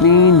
3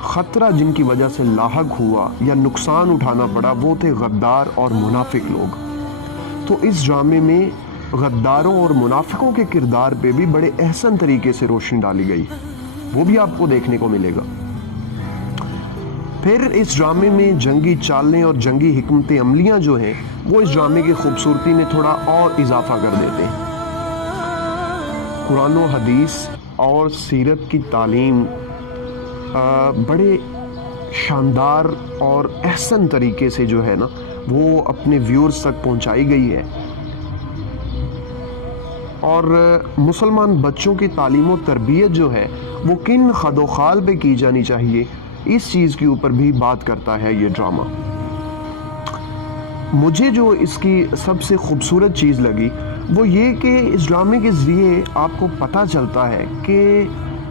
خطرہ جن کی وجہ سے لاحق ہوا یا نقصان اٹھانا پڑا وہ تھے غدار اور منافق لوگ۔ تو اس ڈرامے میں غداروں اور منافقوں کے کردار پہ بھی بڑے احسن طریقے سے روشنی ڈالی گئی، وہ بھی آپ کو دیکھنے کو ملے گا۔ پھر اس ڈرامے میں جنگی چالیں اور جنگی حکمت عملیاں جو ہیں وہ اس ڈرامے کی خوبصورتی میں تھوڑا اور اضافہ کر دیتے ہیں۔ قرآن و حدیث اور سیرت کی تعلیم بڑے شاندار اور احسن طریقے سے جو ہے نا وہ اپنے ویورز تک پہنچائی گئی ہے، اور مسلمان بچوں کی تعلیم و تربیت جو ہے وہ کن خد و خال پہ کی جانی چاہیے، اس چیز کے اوپر بھی بات کرتا ہے یہ ڈرامہ۔ مجھے جو اس کی سب سے خوبصورت چیز لگی وہ یہ کہ اس ڈرامے کے ذریعے آپ کو پتہ چلتا ہے کہ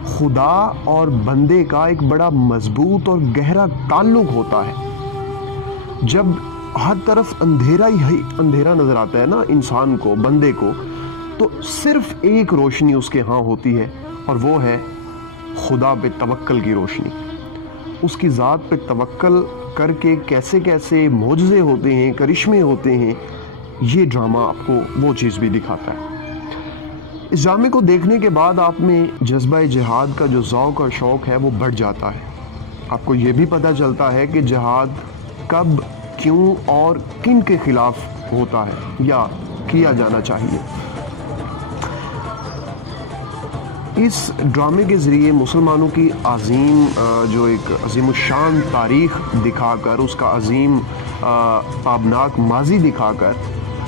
خدا اور بندے کا ایک بڑا مضبوط اور گہرا تعلق ہوتا ہے۔ جب ہر طرف اندھیرا ہی اندھیرا نظر آتا ہے نا انسان کو، بندے کو، تو صرف ایک روشنی اس کے ہاں ہوتی ہے، اور وہ ہے خدا پہ توکل کی روشنی۔ اس کی ذات پہ توکل کر کے کیسے کیسے معجزے ہوتے ہیں، کرشمے ہوتے ہیں، یہ ڈرامہ آپ کو وہ چیز بھی دکھاتا ہے۔ اس ڈرامے کو دیکھنے کے بعد آپ میں جذبہ جہاد کا جو ذوق اور شوق ہے وہ بڑھ جاتا ہے۔ آپ کو یہ بھی پتہ چلتا ہے کہ جہاد کب، کیوں اور کن کے خلاف ہوتا ہے یا کیا جانا چاہیے۔ اس ڈرامے کے ذریعے مسلمانوں کی عظیم جو ایک عظیم الشان تاریخ دکھا کر، اس کا عظیم تابناک ماضی دکھا کر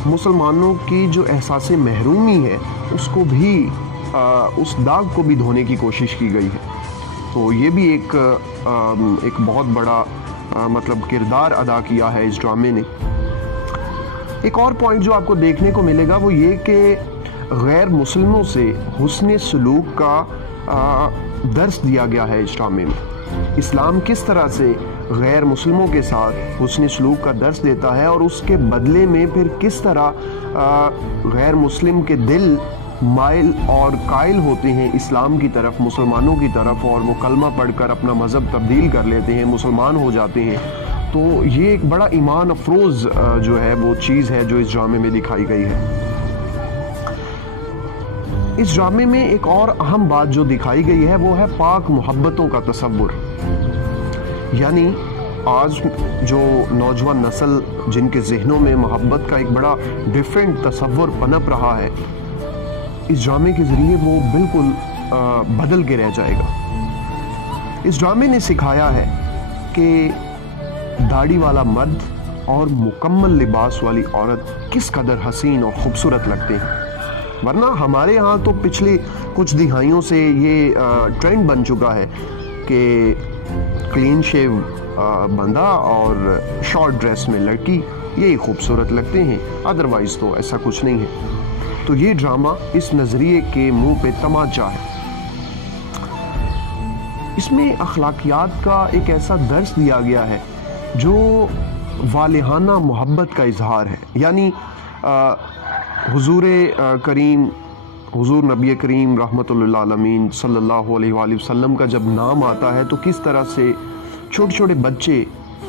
مسلمانوں کی جو احساس محرومی ہے اس کو بھی اس داغ کو بھی دھونے کی کوشش کی گئی ہے۔ تو یہ بھی ایک بہت بڑا مطلب کردار ادا کیا ہے اس ڈرامے نے۔ ایک اور پوائنٹ جو آپ کو دیکھنے کو ملے گا وہ یہ کہ غیر مسلموں سے حسن سلوک کا درس دیا گیا ہے اس ڈرامے میں۔ اسلام کس طرح سے غیر مسلموں کے ساتھ حسن سلوک کا درس دیتا ہے، اور اس کے بدلے میں پھر کس طرح غیر مسلم کے دل مائل اور قائل ہوتے ہیں اسلام کی طرف، مسلمانوں کی طرف، اور وہ کلمہ پڑھ کر اپنا مذہب تبدیل کر لیتے ہیں، مسلمان ہو جاتے ہیں۔ تو یہ ایک بڑا ایمان افروز جو ہے وہ چیز ہے جو اس ڈرامے میں دکھائی گئی ہے۔ اس ڈرامے میں ایک اور اہم بات جو دکھائی گئی ہے وہ ہے پاک محبتوں کا تصور۔ یعنی آج جو نوجوان نسل جن کے ذہنوں میں محبت کا ایک بڑا ڈیفرنٹ تصور پنپ رہا ہے، اس ڈرامے کے ذریعے وہ بالکل بدل کے رہ جائے گا۔ اس ڈرامے نے سکھایا ہے کہ داڑھی والا مرد اور مکمل لباس والی عورت کس قدر حسین اور خوبصورت لگتے ہیں، ورنہ ہمارے ہاں تو پچھلے کچھ دہائیوں سے یہ ٹرینڈ بن چکا ہے کہ کلین شیو بندہ اور شارٹ ڈریس میں لڑکی یہی خوبصورت لگتے ہیں، ادروائز تو ایسا کچھ نہیں ہے۔ تو یہ ڈرامہ اس نظریے کے منہ پہ تماچا ہے۔ اس میں اخلاقیات کا ایک ایسا درس دیا گیا ہے جو والہانہ محبت کا اظہار ہے۔ یعنی حضور نبی کریم رحمۃ اللہ عالمین صلی اللہ علیہ وآلہ وسلم کا جب نام آتا ہے تو کس طرح سے چھوٹے چھوٹے بچے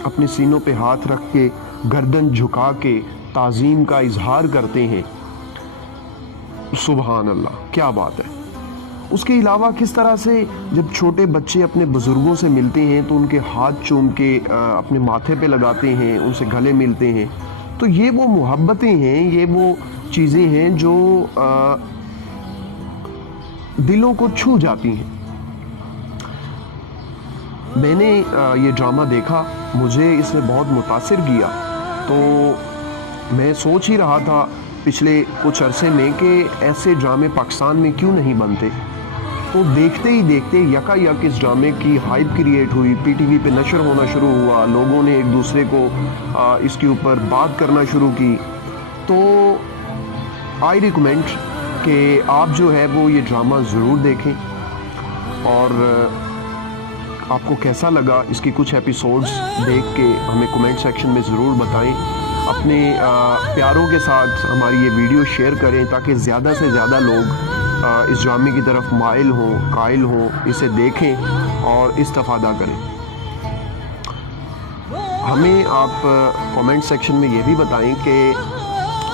اپنے سینوں پہ ہاتھ رکھ کے گردن جھکا کے تعظیم کا اظہار کرتے ہیں۔ سبحان اللہ، کیا بات ہے۔ اس کے علاوہ کس طرح سے جب چھوٹے بچے اپنے بزرگوں سے ملتے ہیں تو ان کے ہاتھ چوم کے اپنے ماتھے پہ لگاتے ہیں، ان سے گلے ملتے ہیں۔ تو یہ وہ محبتیں ہیں، یہ وہ چیزیں ہیں جو دلوں کو چھو جاتی ہیں۔ میں نے یہ ڈرامہ دیکھا، مجھے اس نے بہت متاثر کیا، تو میں سوچ ہی رہا تھا پچھلے کچھ عرصے میں کہ ایسے ڈرامے پاکستان میں کیوں نہیں بنتے۔ تو دیکھتے ہی دیکھتے یکا یک اس ڈرامے کی ہائپ کریٹ ہوئی، پی ٹی وی پہ نشر ہونا شروع ہوا، لوگوں نے ایک دوسرے کو اس کے اوپر بات کرنا شروع کی۔ تو آئی ریکمینڈ کہ آپ جو ہے وہ یہ ڈرامہ ضرور دیکھیں، اور آپ کو کیسا لگا اس کی کچھ ایپیسوڈز دیکھ کے ہمیں کمنٹ سیکشن میں ضرور بتائیں۔ اپنے پیاروں کے ساتھ ہماری یہ ویڈیو شیئر کریں تاکہ زیادہ سے زیادہ لوگ اس ڈرامے کی طرف مائل ہوں، قائل ہوں، اسے دیکھیں اور استفادہ کریں۔ ہمیں آپ کامنٹ سیکشن میں یہ بھی بتائیں کہ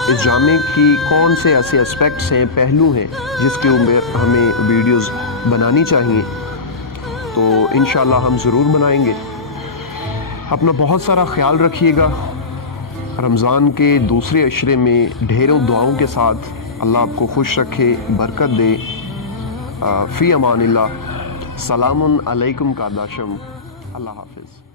اس ڈرامے کی کون سے ایسے اسپیکٹس ہیں، پہلو ہیں جس کے اوپر ہمیں ویڈیوز بنانی چاہیے، تو انشاءاللہ ہم ضرور بنائیں گے۔ اپنا بہت سارا خیال رکھیے گا۔ رمضان کے دوسرے عشرے میں ڈھیروں دعاؤں کے ساتھ اللہ آپ کو خوش رکھے، برکت دے۔ فی امان اللہ۔ سلام علیکم کارداشم۔ اللہ حافظ۔